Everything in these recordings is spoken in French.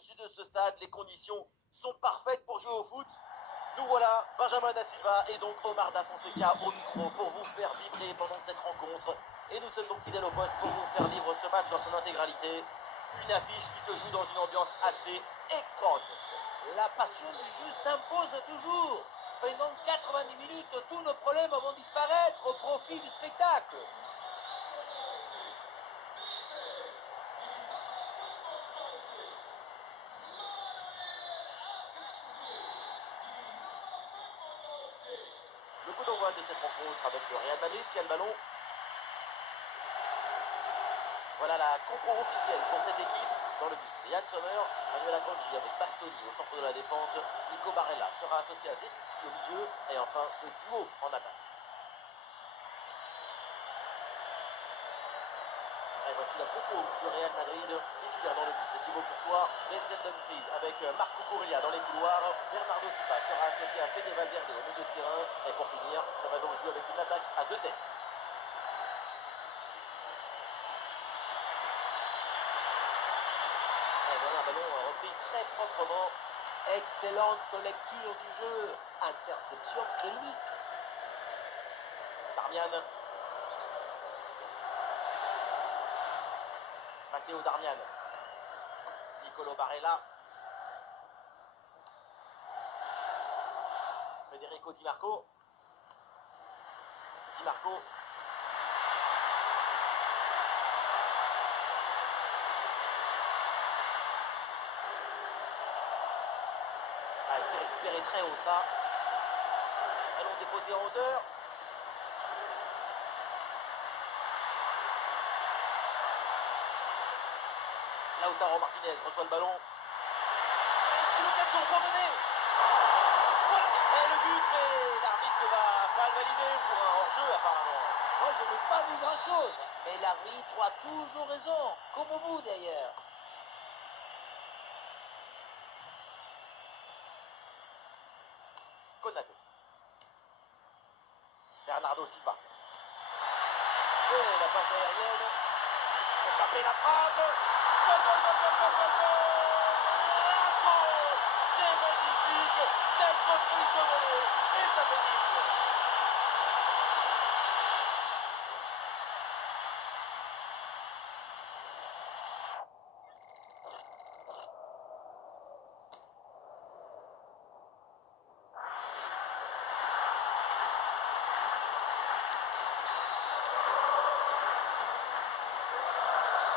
au-dessus de ce stade, les conditions sont parfaites pour jouer au foot. Nous voilà, Benjamin Da Silva et donc Omar Da Fonseca au micro pour vous faire vibrer pendant cette rencontre. Et nous sommes donc fidèles au poste pour vous faire vivre ce match dans son intégralité. Une affiche qui se joue dans une ambiance assez extraordinaire. La passion du jeu s'impose toujours. Pendant 90 minutes, tous nos problèmes vont disparaître au profit du spectacle. Le coup d'envoi de cette rencontre avec le Real Madrid qui a le ballon. Voilà la compo officielle pour cette équipe. Dans le but, c'est Yann Sommer, Manuel Akanji avec Bastoni au centre de la défense. Nico Barella sera associé à Zelinski au milieu. Et enfin, ce duo en attaque. Et voici la compo du Real Madrid, titulaire dans le but. C'est Thibaut Courtois, Denzel Dumfries avec Marco Correa dans les couloirs. Bernardo Silva sera associé à Fede Valverde au milieu de terrain. Et pour finir, ça va donc jouer avec une attaque à deux têtes. Un ballon repris très proprement. Excellente lecture du jeu. Interception clinique. Darmian. Matteo Darmian. Nicolo Barella. Federico Di Marco. Di Marco. Ah, c'est récupéré très haut ça. Ballon déposé en hauteur. Lautaro Martinez reçoit le ballon. C'est l'occasion pour mener. Voilà. Et le but, mais l'arbitre ne va pas le valider pour un hors-jeu apparemment. Moi, je n'ai pas vu grand-chose. Mais l'arbitre a toujours raison. Comme vous d'ailleurs. Konaté. Bernardo Silva. Et la passe aérienne. Mbappé la frappe. Gol, gol, gol, gol, gol, gol, gol. C'est magnifique. Cette reprise de volée. Et ça fait vite.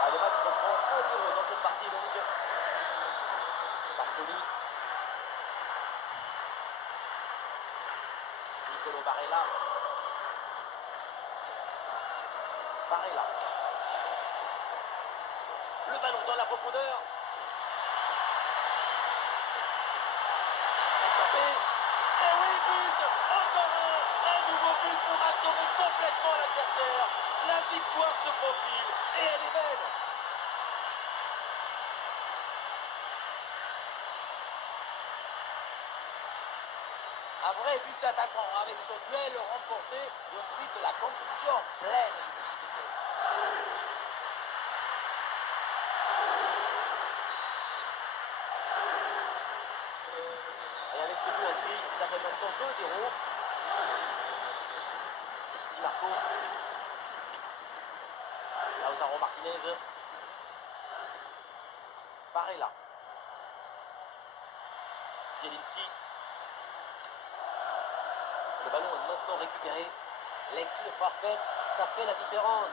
Ah, le match reprend 1-0 dans cette partie donc. Bastoni. Nicolo Barella. Barella. Le ballon dans la profondeur. Mbappé. Et oui, but. Encore un nouveau but pour assommer complètement l'adversaire. La victoire se profile et elle est belle. Un vrai but d'attaquant avec ce duel remporté et ensuite la conclusion pleine de lucidité. Et avec ce but inscrit, ça fait maintenant 2-0. Di Marco. Lautaro Martinez. Barella. Zielinski. Le ballon est maintenant récupéré. Lecture parfaite, ça fait la différence.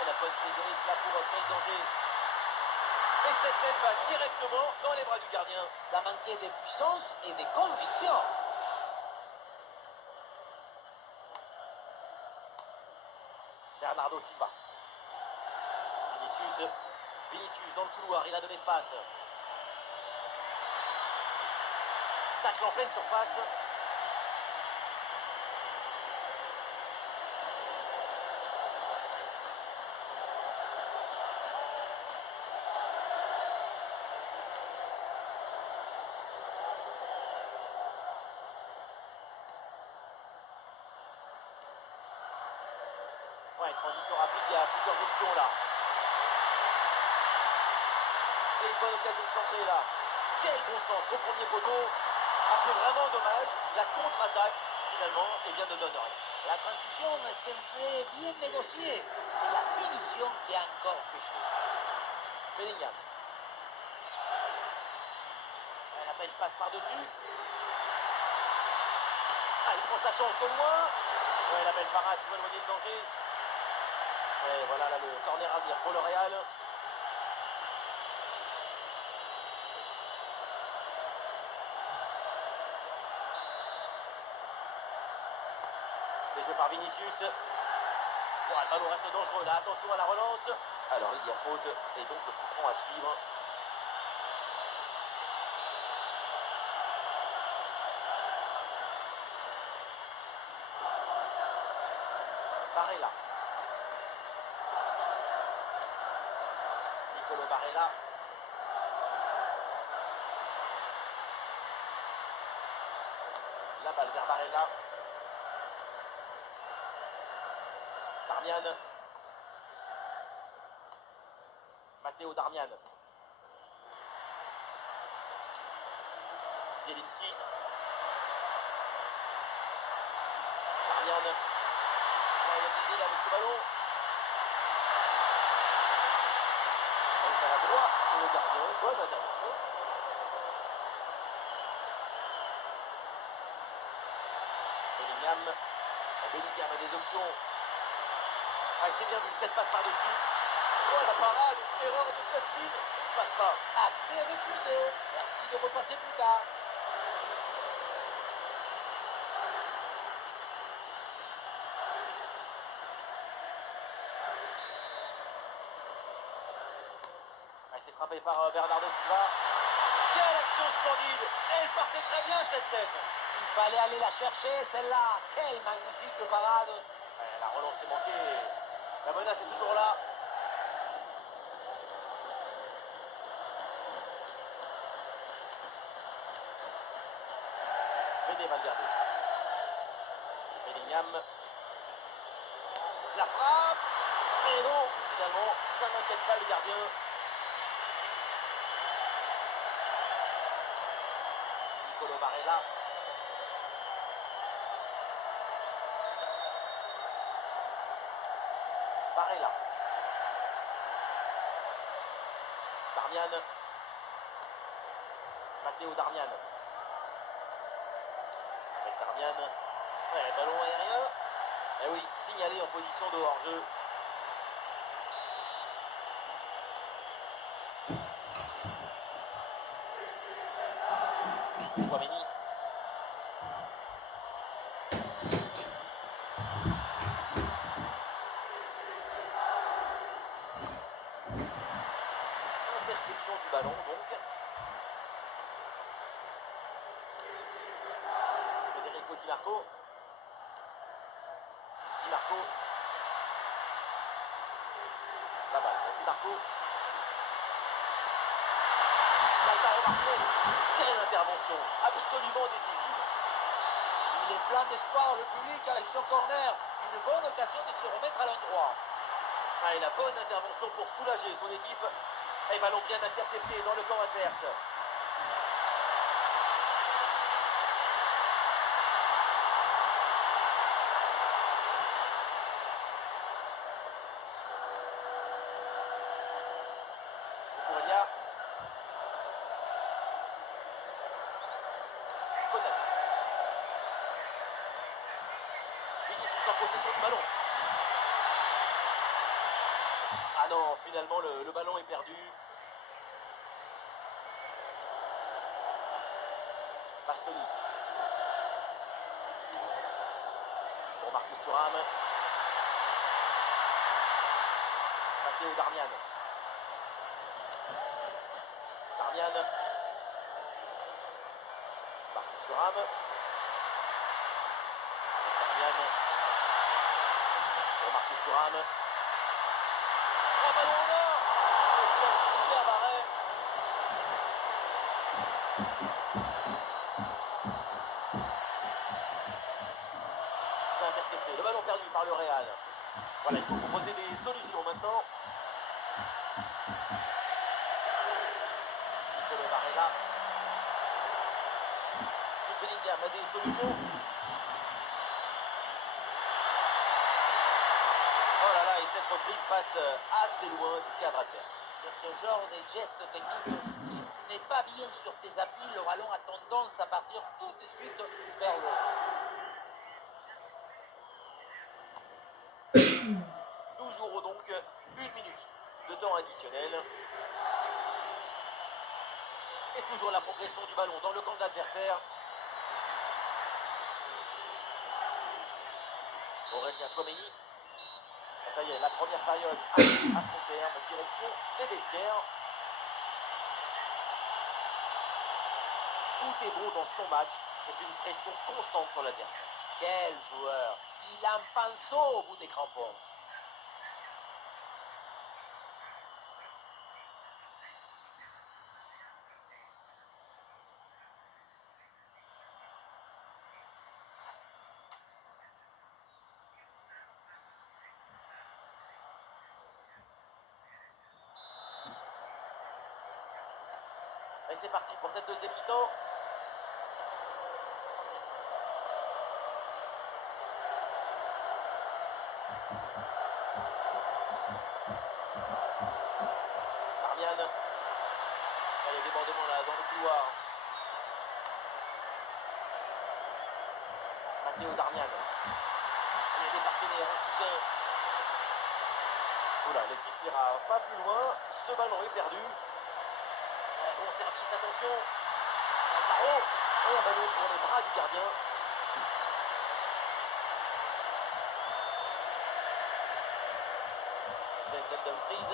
Et la bonne prise de risque là pour créer le danger. Et cette tête va directement dans les bras du gardien. Ça manquait de puissance et de conviction. Bernardo Silva. Vinicius. Vinicius dans le couloir, il a de l'espace. Tacle en pleine surface. Ouais, transition rapide, il y a plusieurs options là. Et une bonne occasion de centrer là. Quel bon centre au premier poteau. Ah, c'est vraiment dommage. La contre-attaque, finalement, eh bien, ne donne rien. La transition me semblait bien négociée. C'est la finition qui a encore péché. Bellingham. Elle a pas une passe par-dessus. Ah, il prend sa chance de loin. Ouais, la belle parade pour éloigner le danger. Et voilà là, le corner à venir pour le Real. C'est joué par Vinicius. Bon, le ballon reste dangereux là. Attention à la relance. Alors il y a faute et donc le coup franc à suivre. Barella. Nicolo Barella. La balle vers Barella. Darmian. Matteo Darmian. Zielinski. Darmian. Ah, il y a une idée là avec ce ballon. Et ça va droit sur le gardien. Bonne intervention. Bellingham. Bellingham a des options. Ah, c'est bien vu, cette passe par-dessus. Oh, la parade, erreur de Cutbin, il ne passe pas. Accès refusé. Merci de repasser plus tard. Ah, c'est frappé par Bernardo Silva. Quelle action splendide. Elle partait très bien cette tête. Il fallait aller la chercher, celle-là. Quelle magnifique parade. Ouais, la relance est manquée. La menace est toujours là. Fede Valverde. Bellingham. La frappe. Et non, finalement, ça n'inquiète pas le gardien. Nicolo Barella. Barella. Darmian. Matteo Darmian. Avec Darmian. Ouais, ballon aérien. Eh oui, signalé en position de hors-jeu. Chouameni. Interception du ballon donc. Federico Di Marco. Di Marco. La balle pour Di Marco. Lautaro Martinez. Quelle intervention absolument décisive. Il est plein d'espoir, le public, avec son corner. Une bonne occasion de se remettre à l'endroit. Ah, et la bonne intervention pour soulager son équipe. Et ballon bien intercepté dans le camp adverse. Cucurella. Konas. Vinicius en possession du ballon. Ah non, finalement le ballon est perdu. Bastoni. Pour Marcus Thuram. Matteo Darmian. Darmian. Marcus Thuram. Darmian. Pour Marcus Thuram. Oh, ballon en or. Oh, quel superbe arrêt. C'est intercepté. Le ballon perdu par le Real. Voilà, il faut proposer des solutions maintenant. Barella. Jude Bellingham a des solutions. Oh là là, et cette reprise passe assez loin du cadre adverse. Sur ce genre de gestes techniques, si tu n'es pas bien sur tes appuis, le ballon a tendance à partir tout de suite vers le haut. Nous jouerons donc 1 minute de temps additionnel. Et toujours la progression du ballon dans le camp de l'adversaire. Aurélien Tchouaméni. Ça y est, la première période arrive à son terme, direction des vestiaires. Tout est bon dans son match, c'est une pression constante sur l'adversaire. Quel joueur! Il en pense au bout des crampons. Et c'est parti pour cette deuxième mi-temps. Darmian. Il y a des débordements là dans le couloir. Matteo Darmian. Il y a des partenaires en soutien. Oula, l'équipe n'ira pas plus loin. Ce ballon est perdu. Bon service, attention. Alvaro. Et un ballon pour les bras du gardien. Denzel Dumfries.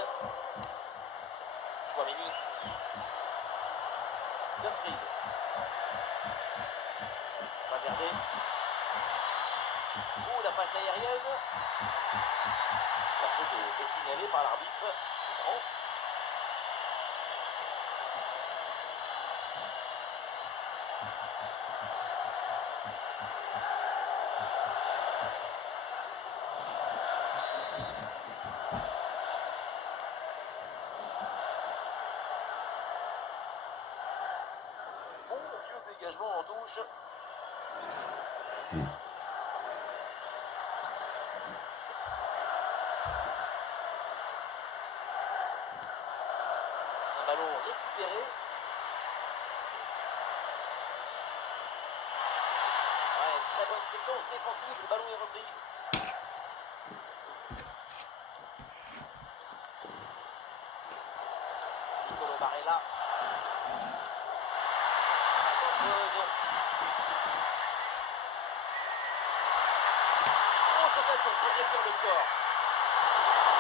Tchouaméni. Dumfries. Valverde. Oh, la passe aérienne. La faute est signalée par l'arbitre. Franc. Bon vieux dégagement en touche. Un ballon récupéré. Ouais, très bonne séquence défensive. Le ballon est repris. Nicolo Barella. Grosse occasion pour réduire le score.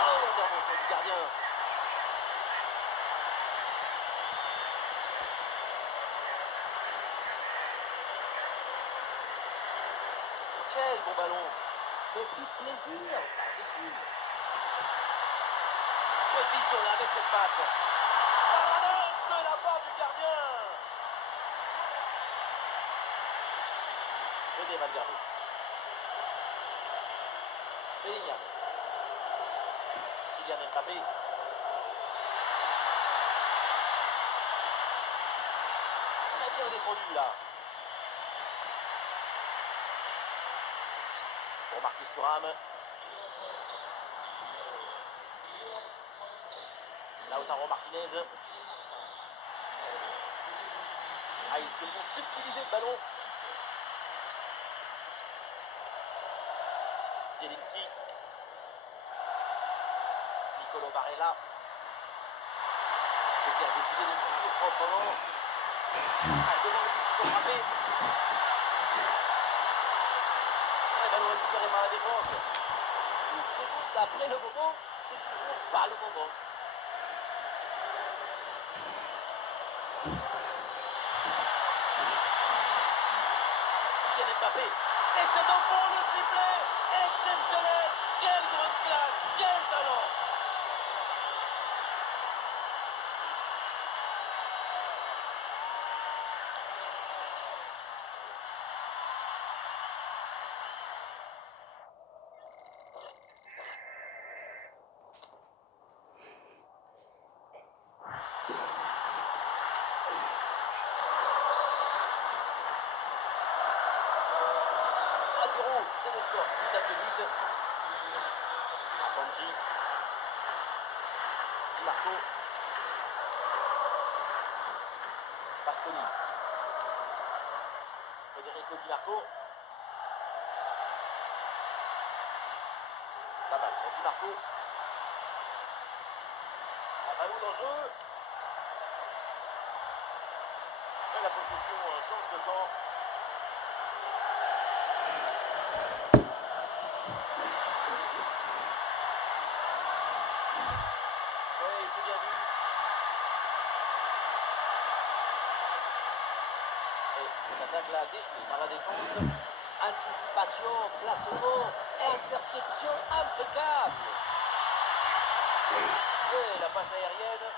Oh, l'intervention du gardien. Quel bon ballon. Petit plaisir par-dessus. Bonne vision là avec cette passe. Parade de la part du gardien. Venez Valverde. Bellingham. Kylian Mbappé. Très bien défendu là. Pour Marcus Thuram. Lautaro Martinez. Ah, ils se font subtiliser le ballon. Zielinski. Nicolo Barella. C'est bien décidé de poursuivre proprement. Ah, devant le but, il faut frapper. Le ballon récupéré par la défense. Une seconde après le moment, c'est toujours pas le moment. Kylian Mbappé. Et c'est au fond le triplé. Exceptionnel. Quelle grande classe. Quel talent. Di Marco. Bastoni. Federico Di Marco. La balle pour Di Marco. Un ballon dangereux. Et la possession change de camp. Oui, c'est bien vu. Et cette attaque-là déjouée par la défense. Anticipation, placement, interception impeccable. Et la passe aérienne.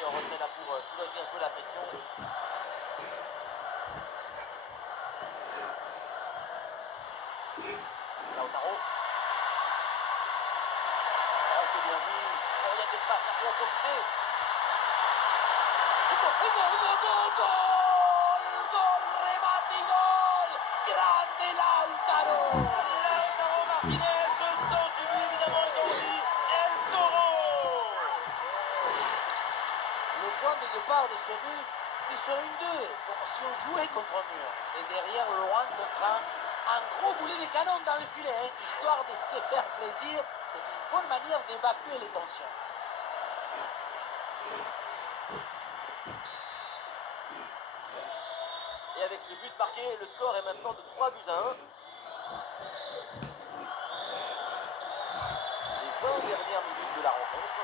Et on retrait là pour soulager un peu la pression. Lautaro. Oh, c'est bien vu. Oh, il y a de l'espace, il faut en profiter. Gol, remate y gol. Grande Lautaro. Lautaro Martinez, le sens du but évidemment est dans lui. El Toro. Le point de départ de ce but, c'est sur une 2, comme si on jouait contre un mur. Et derrière, loin contre un gros boulet de canon dans le filet, hein, histoire de se faire plaisir. C'est une bonne manière d'évacuer les tensions. Et avec ce but marqué, le score est maintenant de 3-1. Les 20 dernières minutes de la rencontre.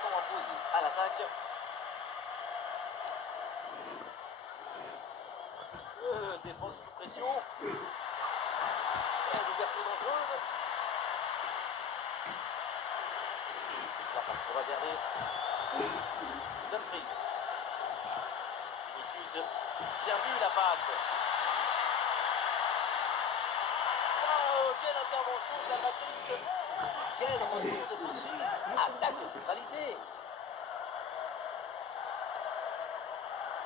C'est imposé à l'attaque. Défense sous pression. L'ouverture dangereuse. La passe pour Valverde. Dumfries. Vinicius. Bien vu la passe. Oh, quelle intervention, salvatrice. Quel retour défensif. Attaque neutralisée.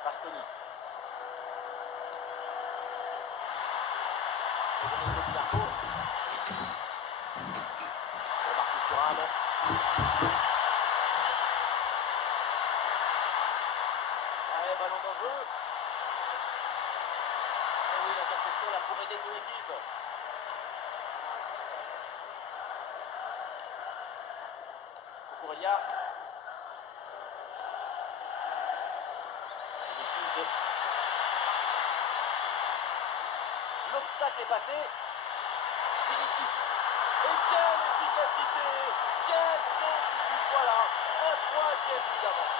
Bastoni. Federico Di Marco. Pour Marcus Thuram. Allez, ballon dangereux. Et oui, l'interception là pour aider son équipe. Cucurella. Vinicius. L'obstacle est passé. Vinicius. Et quelle efficacité. Quel sens du but. Voilà, un troisième but d'avance.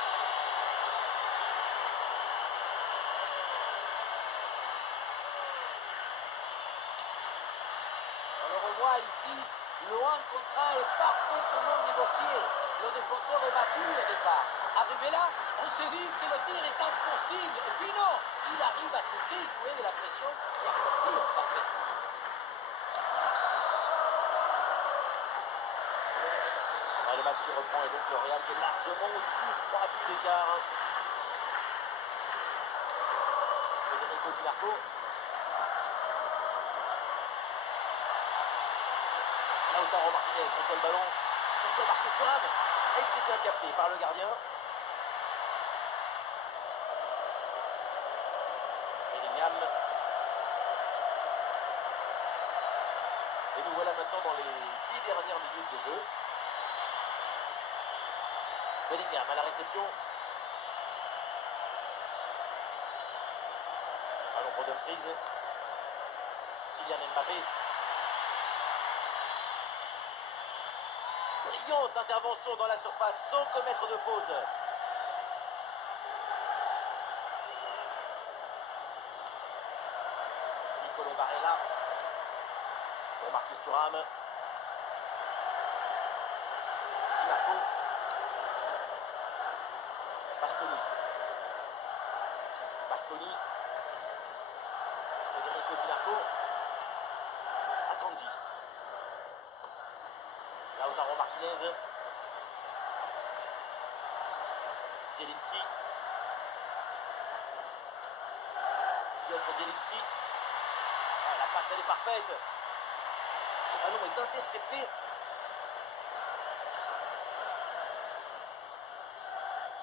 On le revoit ici, le 1 contre 1 est parfaitement négocié. Le défenseur est battu au départ. Arrivé là, on se dit que le tir est impossible. Et puis non, il arrive à se déjouer de la pression et à conclure parfaitement. Le match qui reprend et donc le Real qui est largement au-dessus, 3 buts d'écart. Federico Di Marco. Lautaro Martinez reçoit le ballon. Attention, Marcus Thuram. Et c'est bien capté par le gardien. Bellingham. Et nous voilà maintenant dans les 10 dernières minutes de jeu. Bellingham à la réception. Ballon pour Dumfries. Kylian Mbappé. Brillante intervention dans la surface sans commettre de faute. Nicolo Barella. Pour Marcus Thuram. Di Marco. Bastoni. Bastoni. Federico Di Marco. Akanji. Lautaro Martinez. Zielinski. Piotr Zielinski. Ah, la passe elle est parfaite. Ce ballon est intercepté.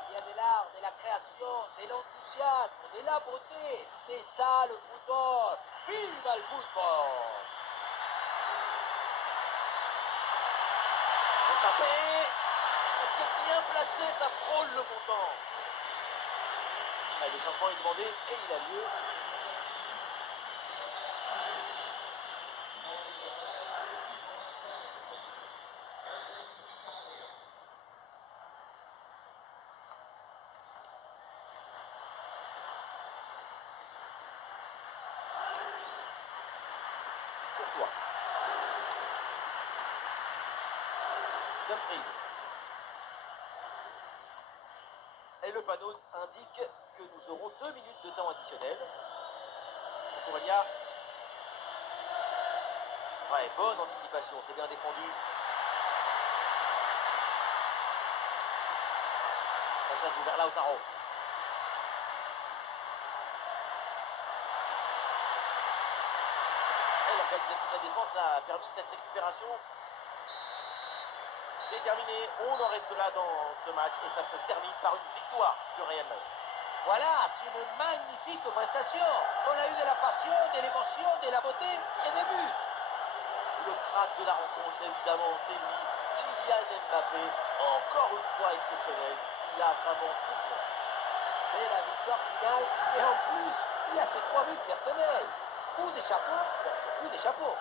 Il y a de l'art, de la création, de l'enthousiasme, de la beauté. C'est ça le football. Vive le football! Mbappé, un tir bien placé, ça frôle le montant. Le changement est demandé et il a lieu. Courtois. Dumfries. Et le panneau indique que nous aurons 2 minutes de temps additionnel. Courtois. Ouais, bonne anticipation, c'est bien défendu. Passage ouvert Lautaro. Et l'organisation de la défense a permis cette récupération. C'est terminé, on en reste là dans ce match et ça se termine par une victoire du Real Madrid. Voilà, c'est une magnifique prestation. On a eu de la passion, de l'émotion, de la beauté et des buts. Le crack de la rencontre, évidemment, c'est lui, Kylian Mbappé, encore une fois exceptionnel. Il a vraiment tout fait. C'est la victoire finale et en plus, il y a ces 3 buts personnels. Coup de chapeau pour ce coup de chapeau.